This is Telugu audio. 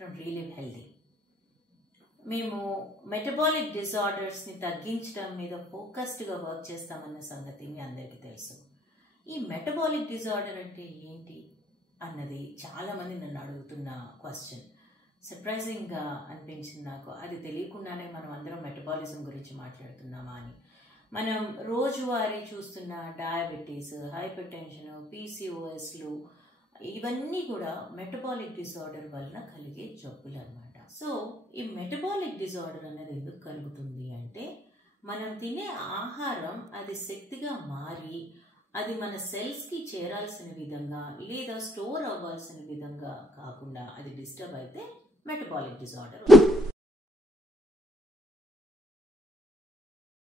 From relive healthy. మేము మెటబాలిక్ డిజార్డర్స్ని తగ్గించడం మీద ఫోకస్డ్గా వర్క్ చేస్తామన్న సంగతి మీ అందరికీ తెలుసు. ఈ మెటబాలిక్ డిజార్డర్ అంటే ఏంటి అన్నది చాలామంది నన్ను అడుగుతున్న క్వశ్చన్. సర్ప్రైజింగ్గా అనిపించింది నాకు. అది తెలియకుండానే మనం అందరం మెటబాలిజం గురించి మాట్లాడుతున్నామా అని. మనం రోజువారీ చూస్తున్న డయాబెటీస్, హైపర్ టెన్షన్, పీసీఓఎస్లు ఇవన్నీ కూడా మెటబాలిక్ డిజార్డర్ వలన కలిగే జబ్బులు అన్నమాట. సో ఈ మెటబాలిక్ డిజార్డర్ అనేది ఎందుకు కలుగుతుంది అంటే, మనం తినే ఆహారం అది శక్తిగా మారి అది మన సెల్స్కి చేరాల్సిన విధంగా లేదా స్టోర్ అవ్వాల్సిన విధంగా కాకుండా అది డిస్టర్బ్ అయితే మెటబాలిక్ డిజార్డర్.